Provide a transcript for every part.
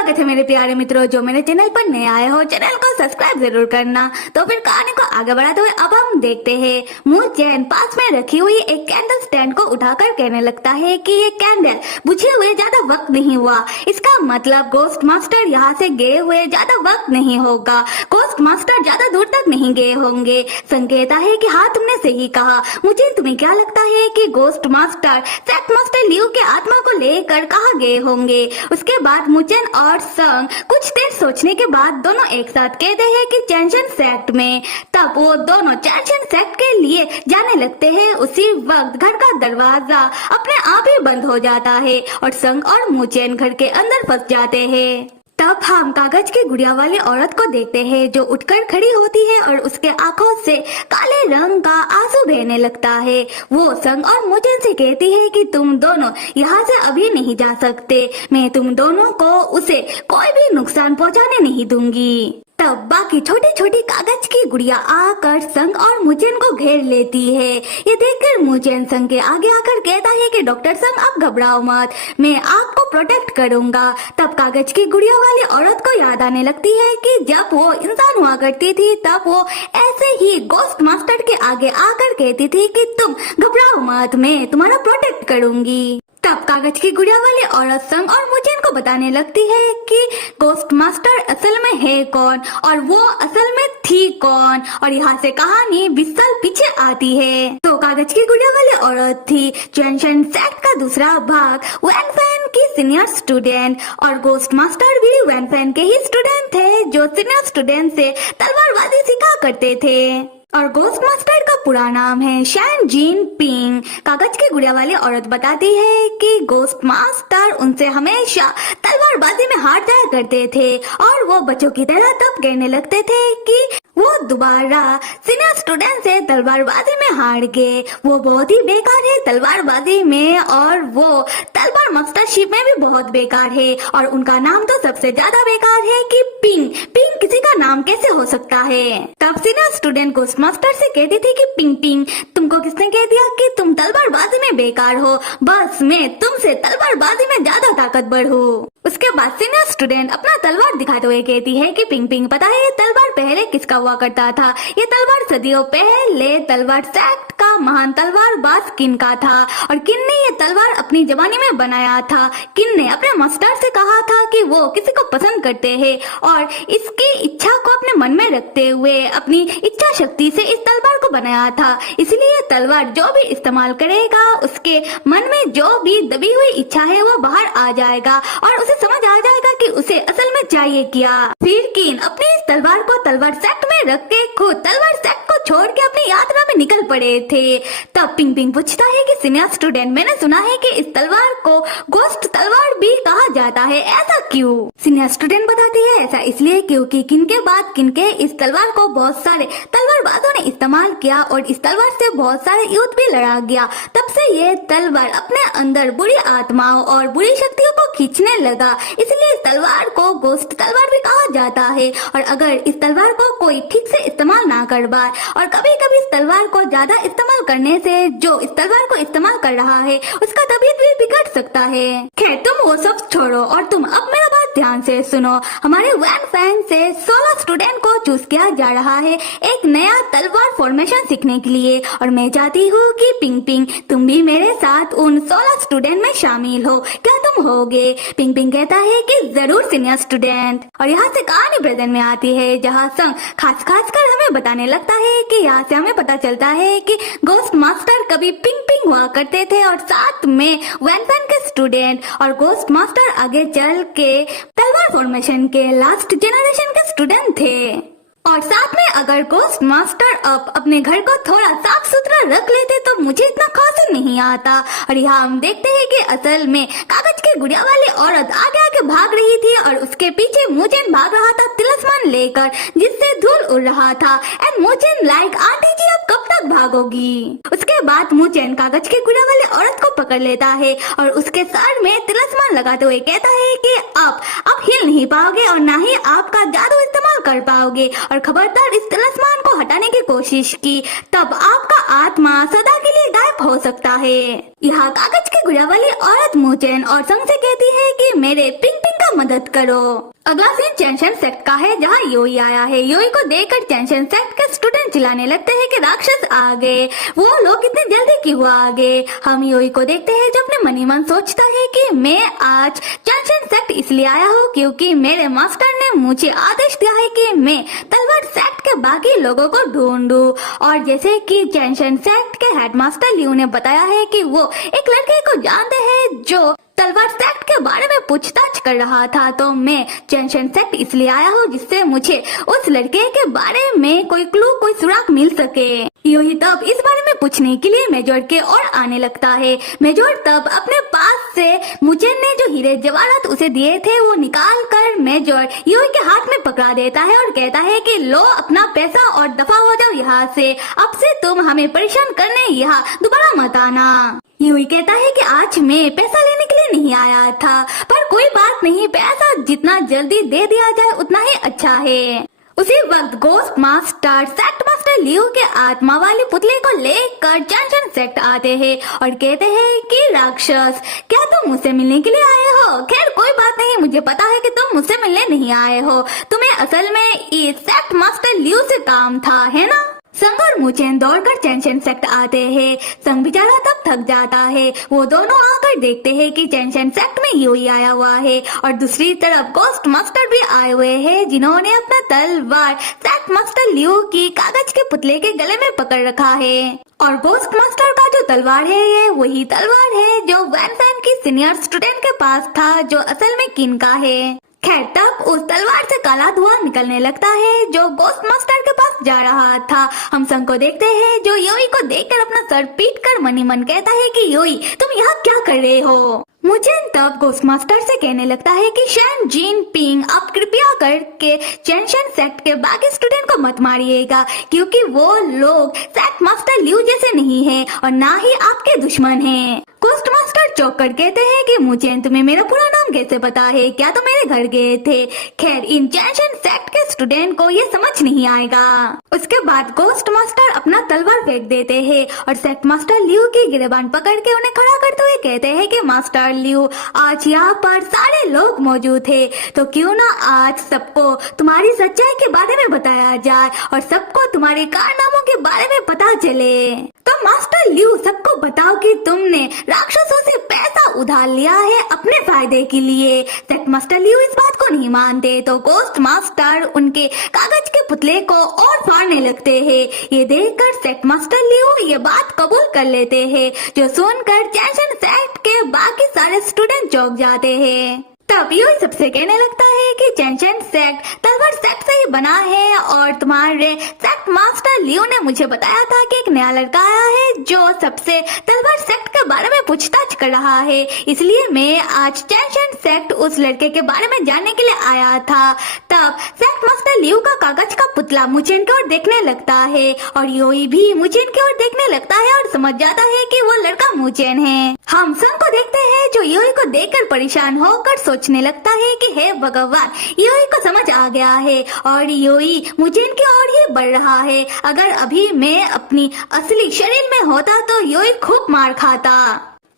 स्वागत है मेरे प्यारे मित्रों, जो मेरे चैनल पर नए आए हो चैनल को सब्सक्राइब जरूर करना। तो फिर कहानी को आगे बढ़ाते हुए अब हम देखते हैं। मू चैन पास में रखी हुई एक कैंडल स्टैंड को उठाकर कहने लगता है कि ये कैंडल बुझे हुए ज्यादा वक्त नहीं हुआ। इसका मतलब गोस्ट मास्टर यहाँ से गए हुए ज्यादा वक्त नहीं होगा। गोस्ट मास्टर ज्यादा दूर तक नहीं गए होंगे। संकेत है कि हाँ, तुमने सही कहा। मुझे तुम्हें क्या लगता है कि गोस्ट मास्टर सेक्ट मास्टर लियो के आत्मा को लेकर कहाँ गए होंगे? उसके बाद मुचेन और संग कुछ देर सोचने के बाद दोनों एक साथ कहते हैं कि चैनशन सेक्ट में। तब वो दोनों चैनशन सेक्ट के लिए जाने लगते हैं। उसी वक्त घर का दरवाजा अपने आप ही बंद हो जाता है और संग और मुचेन घर के अंदर फंस जाते हैं। तब हम कागज की गुड़िया वाली औरत को देखते हैं जो उठकर खड़ी होती है और उसके आंखों से काले रंग का आंसू बहने लगता है। वो संग और मुचेन से कहती है कि तुम दोनों यहाँ से अभी नहीं जा सकते। मैं तुम दोनों को उसे कोई भी नुकसान पहुँचाने नहीं दूंगी। तब बाकी छोटी छोटी कागज की गुड़िया आकर संग और मुचेन को घेर लेती है। ये देखकर मुचेन संग के आगे आकर कहता है कि डॉक्टर संग, आप घबराओ मत, मैं आपको प्रोटेक्ट करूंगा। तब कागज की गुड़िया वाली औरत को याद आने लगती है कि जब वो इंसान हुआ करती थी तब वो ऐसे ही गोस्ट मास्टर के आगे आकर कहती थी कि तुम घबराओ मत, मैं तुम्हारा प्रोटेक्ट करूंगी। तब कागज की गुड़िया वाली औरत संग और मुचेन को बताने लगती है कि गोस्ट मास्टर असल में है कौन और वो असल में थी कौन, और यहाँ से कहानी 20 साल पीछे आती है। तो कागज की गुड़िया वाली औरत थी चैनशन सेक्ट का दूसरा भाग, वैन फैन की सीनियर स्टूडेंट, और गोस्ट मास्टर भी वैन फैन के ही स्टूडेंट थे जो सीनियर स्टूडेंट से तलवारबाजी सिखा करते थे। और गोस्ट मास्टर का पूरा नाम है शैन जीन पिंग। कागज की गुड़िया वाली औरत बताती है कि गोस्ट मास्टर उनसे हमेशा तलवारबाजी में हार जाया करते थे और वो बच्चों की तरह तब कहने लगते थे कि वो दोबारा सीनियर स्टूडेंट से तलवारबाजी में हार गए। वो बहुत ही बेकार है तलवारबाजी में और वो तलवार मास्टरशिप में भी बहुत बेकार है। और उनका नाम तो सबसे ज्यादा बेकार है कि पिंग। पिंग किसी का नाम कैसे हो सकता है? तब सीनियर स्टूडेंट गोस्ट मास्टर से कहती थी कि पिंग पिंग, तुमको किसने कह दिया कि तुम तलवारबाजी में बेकार हो? बस मैं तुमसे तलवारबाजी में ज्यादा ताकतवर हूँ। उसके बाद सीनियर स्टूडेंट अपना तलवार दिखाते हुए कहती है कि पिंग पिंग, पता है ये तलवार पहले किसका हुआ करता था? ये तलवार सदियों पहले तलवार सेक्ट का महान तलवारबाज किन का था और किन ने ये तलवार अपनी जवानी में बनाया था। किन ने अपने मास्टर से कहा था कि वो किसी को पसंद करते हैं और इसकी इच्छा को अपने मन में रखते हुए अपनी इच्छा शक्ति से इस तलवार को बनाया था। इसलिए ये तलवार जो भी इस्तेमाल करेगा उसके मन में जो भी दबी हुई इच्छा है वो बाहर आ जाएगा और उसे समझ आ जाएगा कि उसे असल में चाहिए क्या। फिर किन अपनी इस तलवार को तलवार सेक्ट में रख के खुद तलवार सेक्ट को छोड़ के अपनी यात्रा में निकल पड़े थे। तब पिंग पिंग पूछता है कि सीनियर स्टूडेंट, मैंने सुना है कि इस तलवार को गोस्ट तलवार भी कहा जाता है, ऐसा क्यों? सीनियर स्टूडेंट बताती है ऐसा इसलिए क्योंकि किन के बाद किन के इस तलवार को बहुत सारे तलवारबाजों ने इस्तेमाल किया और इस तलवार से बहुत सारे युद्ध भी लड़ा गया। तब से ये तलवार अपने अंदर बुरी आत्माओं और बुरी शक्तियों को खींचने लगा, इसलिए इस तलवार को गोस्ट तलवार भी कहा जाता है। और अगर इस तलवार को कोई ठीक से इस्तेमाल ना कर पाए और कभी कभी इस तलवार को ज्यादा इस्तेमाल करने से जो इस तलवार को इस्तेमाल कर रहा है उसका तबीयत भी बिगड़ सकता है। खैर, तुम वो सब छोड़ो और तुम अब मेरा बात ध्यान से सुनो। हमारे वैन फैन से 16 स्टूडेंट को चूज किया जा रहा है एक नया तलवार फॉर्मेशन सीखने के लिए और मैं चाहती हूँ कि पिंग पिंग तुम भी मेरे साथ उन 16 स्टूडेंट में शामिल हो। क्या तुम होगे? पिंग पिंग कहता है कि जरूर सीनियर स्टूडेंट। और यहाँ से कहानी प्रेजेंट में आती है जहाँ संग खास कर हमें बताने लगता है कि यहाँ से हमें पता चलता है कि गोस्ट मास्टर कभी पिंग पिंग हुआ करते थे और साथ में वैन फैन के स्टूडेंट और गोस्ट मास्टर आगे चल के तलवार फॉर्मेशन के लास्ट जनरेशन के स्टूडेंट थे। और साथ में अगर गोस्ट मास्टर अब अपने घर को थोड़ा साफ सुथरा रख लेते तो मुझे इतना खास नहीं आता। और यहाँ हम देखते हैं कि असल में कागज की गुड़िया वाली औरत आगे आगे भाग रही थी और उसके पीछे मुचेन भाग रहा था तिलस्मान लेकर जिससे धूल उड़ रहा था। एंड मुचेन लाइक, आंटी जी अब कब तक भागोगी? उसके बाद मुचेन कागज की गुड़िया वाली औरत को पकड़ लेता है और उसके सर में तिलस्मान लगाते हुए कहता है कि आप हिल नहीं पाओगे और ना ही आपका जादू इस्तेमाल कर पाओगे और खबरदार इस तिलस्मान को हटाने की कोशिश की, तब आपका आत्मा सदा के लिए गायब हो सकता है। यहाँ कागज की गुड़िया वाली औरत मुचेन और संग से कहती है कि मेरे पिंग पिंग का मदद करो। अगला सीन चैनशन सेक्ट का है, जहाँ योई आया है। योई को देखकर चैनशन सेक्ट के स्टूडेंट चिल्लाने लगते हैं कि राक्षस आ गए, वो लोग इतने जल्दी क्यों आ गए। हम योई को देखते हैं जो अपने मनी मन सोचता है कि मैं आज चैनशन सेक्ट इसलिए आया हूँ क्योंकि मेरे मास्टर ने मुझे आदेश दिया है कि मैं तलवार सेक्ट के बाकी लोगों को ढूंढूं। और जैसे कि चैनशन सेक्ट के हेडमास्टर लियू ने बताया है कि वो एक लड़के को जानते हैं जो तलवार सेक्ट के बारे में पूछताछ कर रहा था, तो मैं चैनशन सेक्ट इसलिए आया हूँ जिससे मुझे उस लड़के के बारे में कोई क्लू, कोई सुराग मिल सके। योई तब इस बारे में पूछने के लिए मेजोर के ओर आने लगता है। मेजोर तब अपने पास से मुचेन ने जो हीरे जवाहरात उसे दिए थे वो निकाल कर मेजोर योई के हाथ में पकड़ा देता है और कहता है कि लो अपना पैसा और दफा हो जाओ यहाँ से, अब से तुम हमें परेशान करने यहाँ दोबारा मत आना। योई कहता है कि आज मैं पैसा लेने के लिए नहीं आया था, पर कोई बात नहीं, पैसा जितना जल्दी दे दिया जाए उतना ही अच्छा है। उसी वक्त ghost master sect master Liu के आत्मा वाली पुतले को लेकर चैनशन सेक्ट आते हैं और कहते हैं कि राक्षस क्या तुम मुझसे मिलने के लिए आए हो। खैर कोई बात नहीं, मुझे पता है कि तुम मुझसे मिलने नहीं आए हो, तुम्हें असल में इस सेक्ट मास्टर लियू से काम था, है ना। संग और मुचेन दौड़कर चैनशन सेक्ट आते हैं। संग बेचारा तब थक जाता है। वो दोनों आकर देखते हैं कि चैनशन सेक्ट में योई आया हुआ है और दूसरी तरफ गोस्ट मास्टर भी आए हुए हैं, जिन्होंने अपना तलवार सेक्ट मास्टर लियू की कागज के पुतले के गले में पकड़ रखा है। और गोस्ट मास्टर का जो तलवार है ये वही तलवार है जो वैन फैन की सीनियर स्टूडेंट के पास था, जो असल में किन का है। खैर तब उस तलवार से काला धुआं निकलने लगता है जो गोस्ट मास्टर के पास जा रहा था। हम संग को देखते हैं जो योई को देखकर अपना सर पीट कर मनी मन कहता है कि योई तुम यहाँ क्या कर रहे हो। मुझे तब गोस्ट मास्टर से कहने लगता है कि शैन जीन पिंग आप कृपया करके चैनशन सेक्ट के बाकी स्टूडेंट को मत मारिएगा, क्योंकि वो लोग सेक्ट मास्टर लियू जैसे नहीं है और ना ही आपके दुश्मन हैं। गोस्ट मास्टर चौंक कर कहते हैं कि मुझे तुम्हें मेरा पूरा नाम कैसे पता है, क्या तुम मेरे घर गए थे। खैर इन चैनशन सेक्ट के स्टूडेंट को ये समझ नहीं आएगा। उसके बाद गोस्ट मास्टर अपना तलवार फेंक देते हैं और सेक्ट मास्टर लियू की गिरेबान पकड़ के उन्हें खड़ा करते हुए कहते हैं कि मास्टर लियू आज यहाँ पर सारे लोग मौजूद थे, तो क्यों ना आज सबको तुम्हारी सच्चाई के बारे में बताया जाए और सबको तुम्हारे कारनामों के बारे में पता चले। तो मास्टर लियू सबको बताओ कि तुमने राक्षसों से पैसा उधार लिया है अपने फायदे के लिए। सेक्ट मास्टर लियू इस बात को नहीं मानते, तो गोस्ट मास्टर उनके कागज के पुतले को और फाड़ने लगते हैं। ये देखकर सेक्ट मास्टर लियू ये बात कबूल कर लेते हैं, जो सुनकर चैनशन सेक्ट के बाकी सारे स्टूडेंट चौंक जाते हैं। तब योई सबसे कहने लगता है कि चैनशन सेक्ट तलवार सेक्ट से ही बना है और तुम्हारे सेक्ट मास्टर लियू ने मुझे बताया था कि एक नया लड़का आया है जो सबसे तलवार सेक्ट के बारे में पूछताछ कर रहा है, इसलिए मैं आज चैनशन सेक्ट उस लड़के के बारे में जानने के लिए आया था। तब सेक्ट मास्टर लियू का कागज का पुतला मुचेन की ओर देखने लगता है और योई भी मुचेन की ओर देखने लगता है और समझ जाता है कि वो लड़का मुचेन है। हम संग को देखते हैं जो योई को देखकर परेशान होकर सोचने लगता है कि हे भगवान, योई को समझ आ गया है और योई मुचेन की ओर ही बढ़ रहा है। अगर अभी मैं अपनी असली शरीर में होता तो योई खूब मार खाता।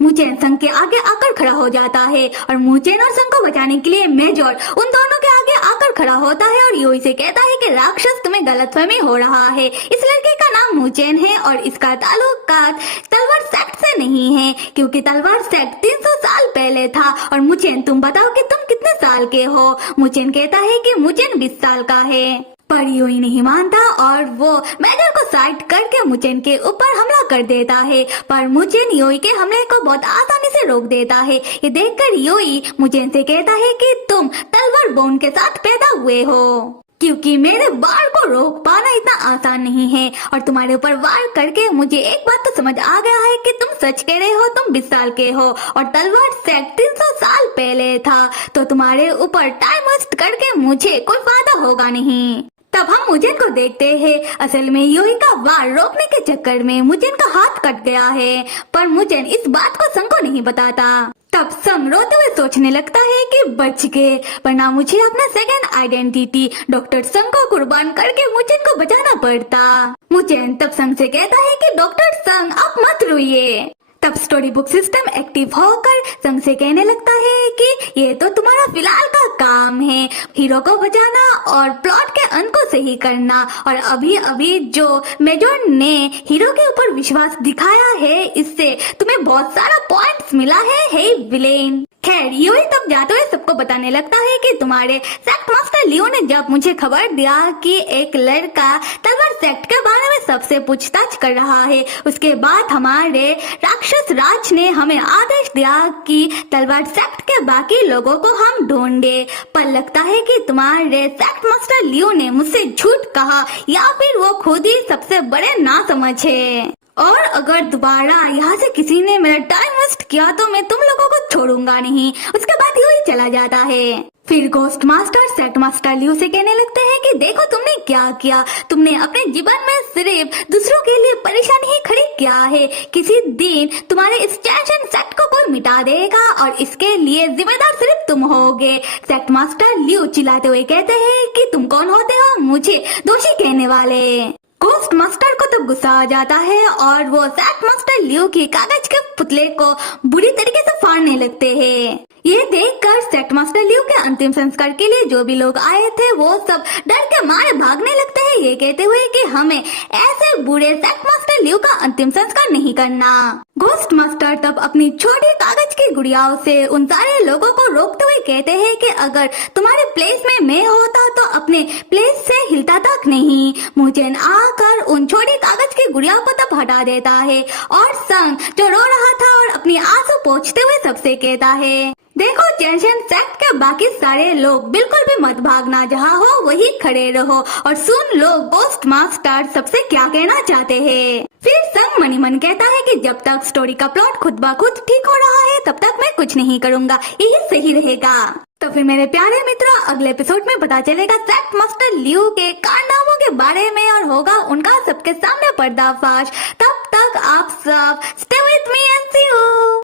मुचेन संग के आगे आकर खड़ा हो जाता है और मुचेन और संग को बचाने के लिए मेजर उन दोनों के आगे आकर खड़ा होता है और योई से कहता है कि राक्षस तुम्हें गलतफहमी हो रहा है, इस लड़के का नाम मुचेन है और इसका ताल्लुकात तलवार सेक्ट से नहीं है, क्योंकि तलवार सेक्ट 300 साल पहले था। और मुचेन तुम बताओ कि तुम कितने साल के हो। मुचेन कहता है कि मुचेन 20 साल का है, पर योई नहीं मानता और वो मेजर को साइड करके मुचेन के ऊपर हमला कर देता है, पर मुचेन योई के हमले को बहुत आसानी से रोक देता है। ये देखकर योई मुचेन से कहता है कि तुम तलवार बोन के साथ पैदा हुए हो, क्योंकि मेरे वार को रोक पाना इतना आसान नहीं है और तुम्हारे ऊपर वार करके मुझे एक बात तो समझ आ गया है कि तुम सच कह रहे हो, तुम 20 साल के हो और तलवार सेक्ट 300 साल पहले था, तो तुम्हारे ऊपर टाइम वेस्ट करके मुझे कोई फायदा होगा नहीं। तब हम मुचेन को देखते हैं। असल में योई का वार रोकने के चक्कर में मुचेन का हाथ कट गया है, पर मुचेन इस बात को संग को नहीं बताता। तब संग रोते हुए सोचने लगता है कि बच गए, वरना मुझे अपना सेकंड आइडेंटिटी डॉक्टर संग को कुर्बान करके मुचेन को बचाना पड़ता। मुचेन तब संग से कहता है कि डॉक्टर संग आप मत रोइए। तब स्टोरी बुक सिस्टम एक्टिव होकर संग से कहने लगता है कि ये तो तुम्हारा फिलहाल का काम है, हीरो को बचाना और प्लॉट के अंत को सही करना। और अभी अभी जो मेजर ने हीरो के ऊपर विश्वास दिखाया है, इससे तुम्हें बहुत सारा पॉइंट्स मिला है, हे विलेन। खैर यूही तब जाते हुए सबको बताने लगता है कि तुम्हारे सेक्ट मास्टर लियो ने जब मुझे खबर दिया कि एक लड़का तलवार सेक्ट के बारे में सबसे पूछताछ कर रहा है, उसके बाद हमारे राक्षस राज ने हमें आदेश दिया कि तलवार सेक्ट के बाकी लोगों को हम ढूंढे। पर लगता है कि तुम्हारे सेक्ट मास्टर लियो ने मुझसे झूठ कहा या फिर वो खुद ही सबसे बड़े नासमझ है। और अगर दोबारा यहाँ से किसी ने मेरा टाइम वेस्ट किया तो मैं तुम लोगों को छोड़ूंगा नहीं। उसके बाद यूही चला जाता है। फिर गोस्ट मास्टर सेक्ट मास्टर लियो से कहने लगते हैं कि देखो तुमने क्या किया, तुमने अपने जीवन में सिर्फ दूसरों के लिए परेशानी ही खड़ी किया है। किसी दिन तुम्हारे इस टेंशन सेक्ट को कोई मिटा देगा और इसके लिए जिम्मेदार सिर्फ तुम होगे। सेक्ट मास्टर लियो चिल्लाते हुए कहते हैं कि तुम कौन होते हो मुझे दोषी कहने वाले। गोस्ट मास्टर को तो गुस्सा आ जाता है और वो सेक्ट मास्टर लियो के कागज के पुतले को बुरी तरीके से फाड़ने लगते हैं। ये देखकर सेक्ट मास्टर लियो के अंतिम संस्कार के लिए जो भी लोग आए थे वो सब डर के मारे भागने लगते हैं, ये कहते हुए कि हमें ऐसे बुरे सेक्ट मास्टर लियो का अंतिम संस्कार नहीं करना। गोस्ट मास्टर तब अपनी छोटी कागज की गुड़ियाओं से उन सारे लोगों को रोकते हुए कहते हैं कि अगर तुम्हारे प्लेस में मैं होता तो अपने प्लेस से हिलता तक नहीं। मुझेन आकर उन छोटी कागज की गुड़ियाओं को तब हटा देता है और संग जो रो रहा था और अपनी आंसू पोंछते हुए सबसे कहता है, देखो जेंशन सेक्ट के बाकी सारे लोग बिल्कुल भी मत भागना, जहाँ हो वही खड़े रहो और सुन लो गोस्ट मास्टर सबसे क्या कहना चाहते हैं। फिर संग मनी मन कहता है कि जब तक स्टोरी का प्लॉट खुद ब खुद ठीक हो रहा है तब तक मैं कुछ नहीं करूँगा, यही सही रहेगा। तो फिर मेरे प्यारे मित्रों अगले एपिसोड में पता चलेगा सेक्ट मास्टर लियो के कारनामों के बारे में और होगा उनका सबके सामने पर्दाफाश। तब तक आप सब stay with me and see you.